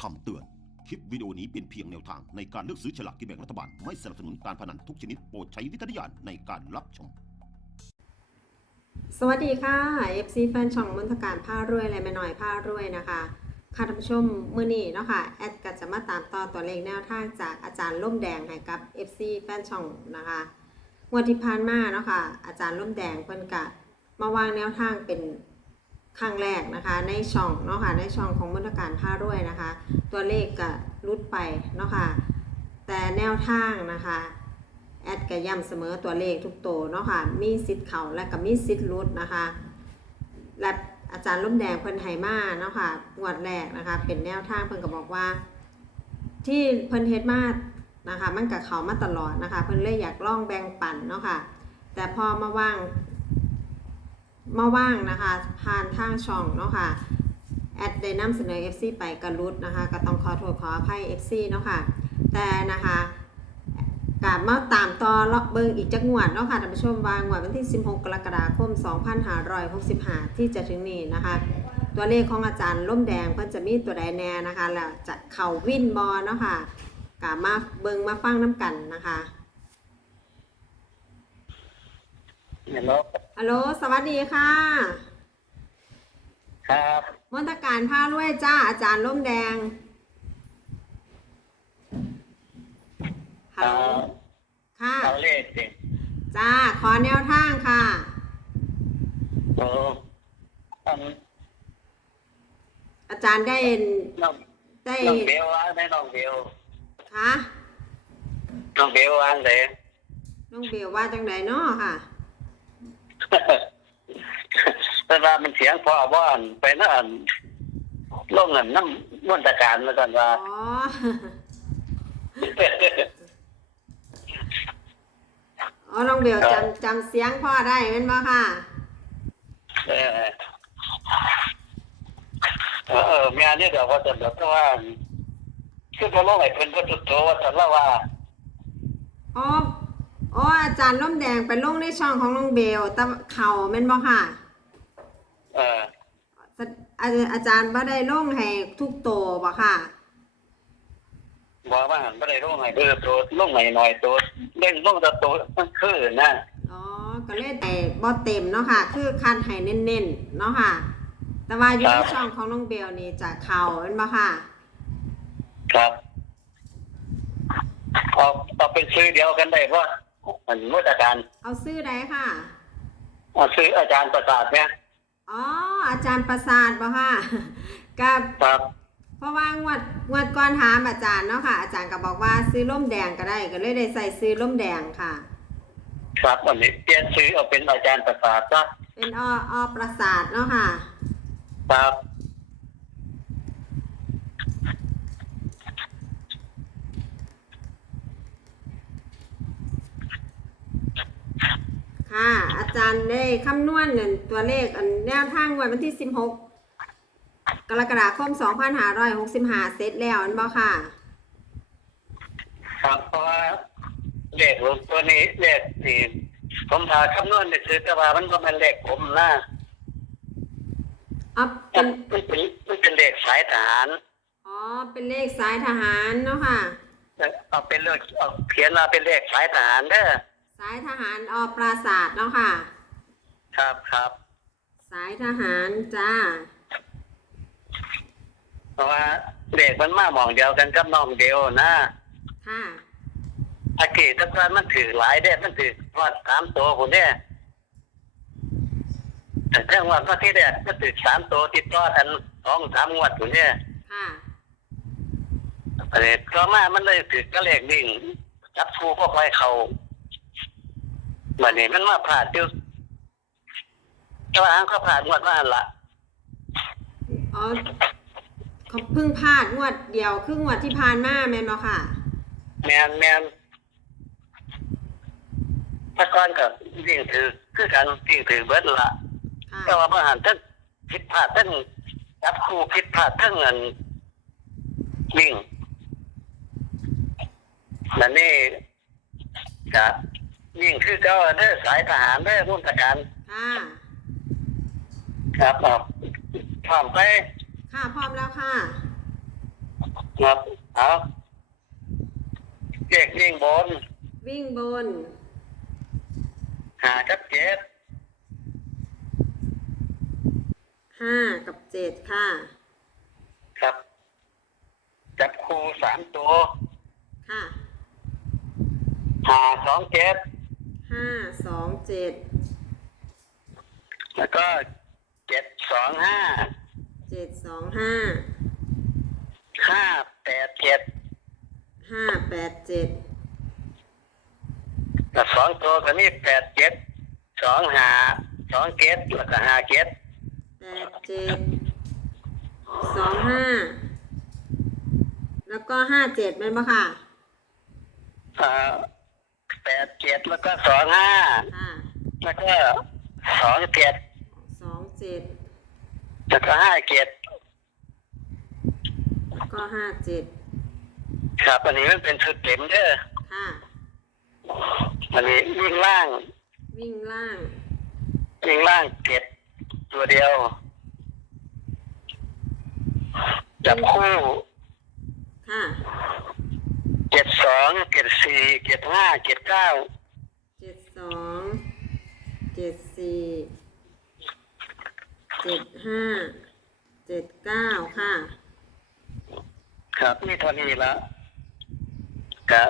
คำเตือน คลิปวิดีโอนี้เป็นเพียงแนวทางในการเลือกซื้อฉลากกินแบ่งรัฐบาล ไม่สนับสนุนการพนันทุกชนิดโปรดใช้วิจารณญาณในการรับชม สวัสดีค่ะ FC แฟนช่องมนทการผ้ารวย และแม่น้อยผ้ารวยนะคะ ค่ะท่านผู้ชมมื้อนี้เนาะค่ะ แอดก็จะมาตามต่อตัวเลขแนวทางจากอาจารย์ล่มแดงให้กับ FC แฟนช่องนะคะงวดที่ผ่านมาเนาะค่ะ อาจารย์ล่มแดงเพิ่นกะมาวางแนวทางเป็น ครั้งแรกนะคะในช่องเนาะค่ะในช่องของมนทการผ้ารวยนะคะ ตัวเลขก็รุดไปเนาะค่ะแต่แนวทางนะคะแอดก็ย้ำเสมอตัวเลขทุกตัวเนาะค่ะมีสิทธิ์เขาและก็มีสิทธิ์รุดนะคะและอาจารย์ล่มแดงเพิ่นไหมาเนาะค่ะงวดแรกนะคะเป็นแนวทางเพิ่นก็บอกว่า ที่เพิ่นเฮ็ดมานะคะมันกับเขามาตลอดนะคะ เพิ่นเลยอยากล่องแบ่งปันเนาะค่ะแต่พอมาว่าง มาว่างนะคะ ผ่านทางช่องเนาะค่ะแอดได้นำเสนอ FC ไปกระลุดนะคะ ก็ต้องขอโทษขออภัย FC เนาะค่ะแต่นะคะกามาตามต่อเลาะเบิงอีกจักงวดเนาะค่ะท่านผู้ชมวางงวดวันที่ 16 กรกฎาคม 2565 ที่จะถึงนี้นะคะ ตัวเลขของอาจารย์ล่มแดงเพิ่นจะมีตัวใดแน่นะคะ แล้วจะเข่าวินบอเนาะค่ะกามาเบิงมาฟังน้ำกันนะคะ ฮัลโหลฮัลโหลสวัสดีค่ะ ครับมนตการผ้ารวยจ้า อาจารย์ล่มแดงฮัลโหลค่ะ เอาเลขสิจ้า ขอแนวทางค่ะ โอ้อันอาจารย์ได้น้องได้น้องเบลวางได้น้องเบลคะน้องเบลวางเลยน้องเบลว่าจังไดเนาะค่ะ แต่ว่ามันเสียงพ่อบ้านไปนั่นลงเงินน้ำมนตการมากันว่าอ๋ออ๋อน้องเบลจำจำเสียงพ่อได้แม่นบ่ค่ะเออเออเออแม่นี่เดี๋ยวว่าจะแบบว่าคือพอลงไหนเพิ่นก็จุดโตว่าแต่ละว่าอ๋อ อ๋ออาจารย์ล่มแดงไปลงในช่องของน้องเบลแตะเข่าแม่นบ่ค่ะ เอออาอาจารย์บ่ได้ลงให้ทุกโตวบ่ค่ะ บอกว่าหันไม่ได้ลงไหนเออตัวลงไหนหน่อยตัวเล่นลงแต่ตัวมันคือนะอ๋อ ก็เลยแต่บ่เต็มเนาะค่ะ คือคันให้เน้นๆเนาะค่ะ แต่ว่าอยู่ในช่องของน้องเบลนี่จะเข่าแม่นบ่ค่ะ ครับเอาเอาเป็นซื้อเดียวกันได้เพราะ มันมาตรการเอาซื้อได้ค่ะ เอาซื้ออาจารย์ประสาทเนี่ยอ๋อ อาจารย์ประสาทบ่ค่ะ กับครับเพราะว่างวดงวดก่อนถามอาจารย์เนาะค่ะ อาจารย์ก็บอกว่าซื้อร่มแดงก็ได้ก็เลยได้ใส่ซื้อร่มแดงค่ะ ครับวันนี้เปลี่ยนซื้อเอาเป็นอาจารย์ประสาทซะเป็นอออประสาทเนาะค่ะ ครับ ค่ะ อาจารย์ได้คำนวณเงินตัวเลขอันแนวทางวันวันที่ 16 กรกฎาคม 2565เสร็จแล้วอันบ่ค่ะ ครับเพราะว่าเลขผมตัวนี้เลขที่ผมพาคำนวณไปซื้อแต่ว่ามันก็เป็นเลขผมนะอ๋อมัเป็นนเป็นมันเป็นเลขสายทหารอ๋อเป็นเลขสายทหารเนาะค่ะ เอาเป็นเลขเอาเขียนมาเป็นเลขสายทหารเด้อ สายทหารอปราศาสตร์เนาะค่ะ ครับครับ สายทหารจ้า เพราะว่าเด็กมันมาหมองเดียวกันกับน้องเดียวนะค่ะ อากีตะกอนมันถือหลายเด้มันถือทอดสามตัวคนเนี่ยแต่เรื่องว่าก็ที่แรกก็ถือสามตัวติดต่อกันสองสามงวดคนเนี่ยค่ะอันนี้ก็มามันเลยถือกระเลกดิ่งจับฟูก็ค่อยเขา บัดนี้มันมาผ่าดอยู่แต่ว่าอันก็ผ่าดงวดว่าหั่นละอ๋อเขาเพิ่งพลาดงวดเดียวครึ่งงวดที่ผ่านมาแม่นบ่ค่ะ แมนแมนตะกอนกับวิ่งถือคือกันวิ่งถือเบิดละ ค่ะแต่ว่าบางหันท่านผิดพลาดท่านจับครูผิดพลาดท่านเงินวิ่งนั่นนี่จะ วิ่งคือเจ้าเด้อสายทหารเด้อมุ่งตะการค่ะ ครับครับพร้อมไปค่ะพร้อมแล้วค่ะ ครับเอาเด็กวิ่งบนวิ่งบน หากับเจ็ดห้ากับเจ็ดค่ะ ครับ จับคู่สามตัวค่ะ หาสองเจ็ด ห้าสองเจ็ดแล้วก็เจ็ดสองห้าเจ็ดสองห้าห้าแปดเจ็ดห้าแปดเจ็ดแล้วสองตัวก็นี่แปดเจ็ดสองหาสองเจ็ดแล้วก็ห้าเจ็ดแปดเจ็ดสองห้าแล้วก็ห้าเจ็ดแม่นปะค่ะ อ่า แปดเจ็ดแล้วก็สองห้าค่ะแล้วก็สองเจ็ดสองเจ็ดแล้วก็ห้าเจ็ดแล้วก็ห้าเจ็ดครับอันนี้มันเป็นชุดเต็มเด้อค่ะ อันนี้วิ่งล่างวิ่งล่างวิ่งล่างเจ็ดตัวเดียว จับคู่ค่ะเจ็ด สองเจ็ดสี่เจ็ดห้าเจ็ดเก้าเจ็ดสองเจ็ดสี่เจ็ดห้าเจ็ดเก้าค่ะครับนี่เท่านี้ละก็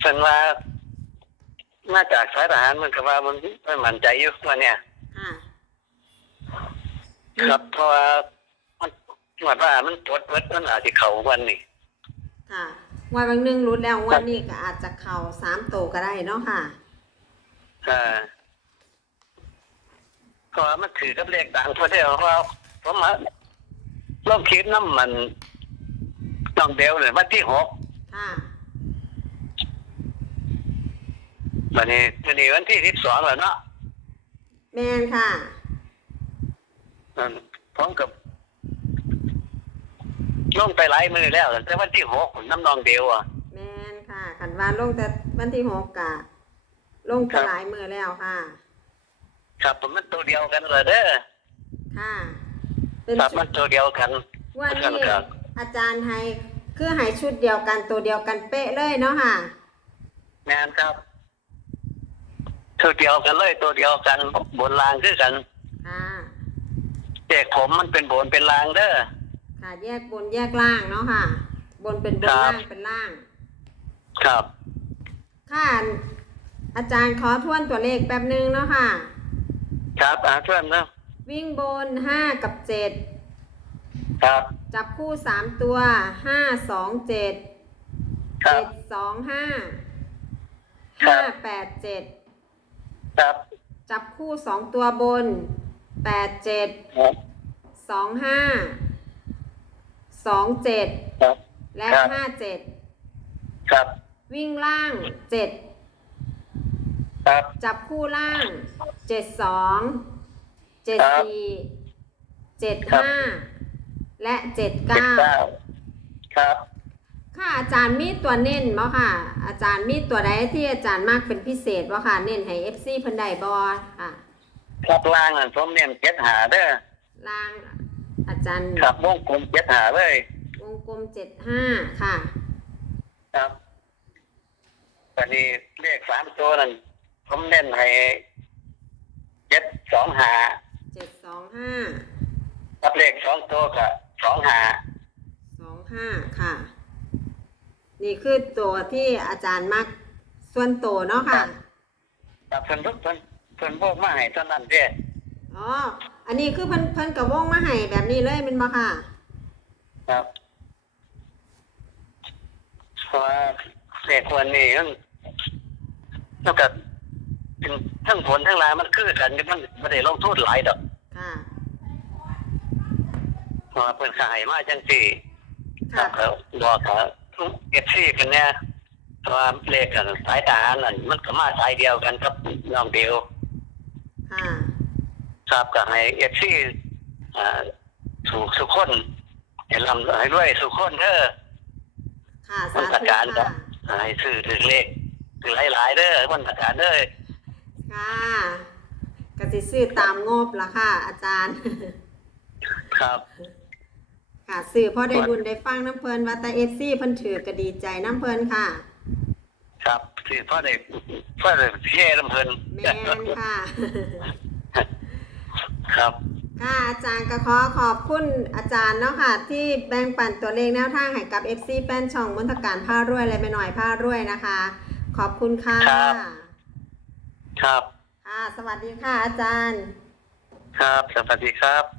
เป็นว่ามาจากสายทหารมันก็ว่ามันมันมั่นใจอยู่ว่าเนี่ยค่ะครับเพราะว่ามันหมดว่ามันปวดเวดมันอาจจะเข่าวันนี้ค่ะ วันบางหนึงรู้แล้ววันนี้ก็อาจจะเข่าสามโตก็ได้เนาะค่ะ อ่าเพราะว่ามันถือกับเลขดังเพราะเดียวเพราะว่าผมมาลองคิดน้ำมันน้องเบลเลยวันที่หกค่ะวันนี้วันนี้วันที่สิบสองแล้วเนาะแมนค่ะ อืมพร้อมกับ ลงไปหลายมือแล้ว แต่วันที่หกน้ำนองเดียวอะแมนค่ะขันวานลงแต่วันที่หกกะลงครัไปบหลายมือแล้วค่ะ ครับผมมันตัวเดียวกันเลยเด้อค่ะเป็นครับชุมัดนตัวเดียวกันวันนี้ครับอาจารย์ให้คือให้ชุดเดียวกันตัวเดียวกันเป๊ะเลยเนาะค่ะงานครับตัวเดียวกันเลยตัวเดียวกันบนรางคือกันค่ะเด็กผมมันเป็นบนเป็นรางเด้อ ค่ะ แยกบนแยกล่างเนาะค่ะ บนเป็นบนครับ ล่างเป็นล่าง ครับ ค่ะ อาจารย์ขอทวนตัวเลขแป๊บนึงเนาะค่ะ ครับอาเพื่อนนะวิ่งบนห้ากับเจ็ดครับจับคู่สามตัวห้าสองเจ็ดครัเจ็บ ดสองห้าครัห้าบ แปดเจ็ดครับจับคู่สองตัวบนแปดเจ็ดครับสองห้า สองเจ็ดครับ และครับ ห้าเจ็ดครับวิ่งล่างเจ็ดครับ จับคู่ล่างเจ็ดสองเจ็ดครับสี่เจ็ดครับ ห้าและเจ็ดสิบเก้าเก้าครับ ค่ะอาจารย์มีตัวเน้นบ่ค่ะ อาจารย์มีตัวใดที่อาจารย์มากเป็นพิเศษบ่ค่ะ เน้นให้ FC เพิ่นได้บ่ค่ะ ครับล่างอันผมเน้นเจ็ดหาเด้อล่าง อาจารย์ครับวงกลมเจ็ดหาเลยวงกลมเจ็ดห้าค่ะ ครับตอนนี้เลขสามตัวนั้นผมเน้นให้เจ็ดสองหาเจ็ดสองห้าครับเลขสองตัวกับสองหาสองห้าค่ะ นี่คือตัวที่อาจารย์มักส่วนตัวเนาะค่ะครับเพิ่นเพิ่นเพิ่นเพิ่นบอกมาให้เท่านั้นเด้ อ๋อ อันนี้คือเพิ่นเพิ่นกับวงมาให้แบบนี้เลยเป็นบ่ค่ะ ครับเพราะว่าเลขวันนี้มันเท่ากับเป็นทั้งผลทั้งลายมันคือกันอยู่มันไม่ได้ลงโทษหลายดอกค่ะ เพราะว่าเพิ่นขายมาจังสี่ครัค่ะ บแล้วบอกกับเอฟซีกันเนี่ยเพราะว่าเลขกันสายทหารนั่นมันก็มาสายเดียวกันกับน้องเดียว ค่ะ ครับก็ให้เอฟซีอ่าถูกสุกคนให้ลำให้รวยสุกคนเด้อค่ะวัสานประธุการก็ค่ะ ให้ซื้อถึงเลขถึงหลายๆเด้อวันประการเด้อค่ะกสิซื้อตามงบละค่ะ อาจารย์ ครับ ค่ะสื่อพ่อได้บุญได้ฟังน้ำเพลินว่าแต่เอฟซีเพิ่นถือก็ดีใจน้ำเพลินค่ะ ครับที่พ่อเด็กพ่อเด็กเที่ยลำเพลินแม่นค่ะ ครับ ค่ะอาจารย์ก็ขอขอบคุณอาจารย์เนาะค่ะ ที่แบ่งปันตัวเลขแนวทางให้กับ FC แฟนช่องมนตการผ้ารวยอะไรไปหน่อยผ้ารวยนะคะ ขอบคุณค่ะครับ ครับ ค่ะ สวัสดีค่ะอาจารย์ ครับ สวัสดีครับ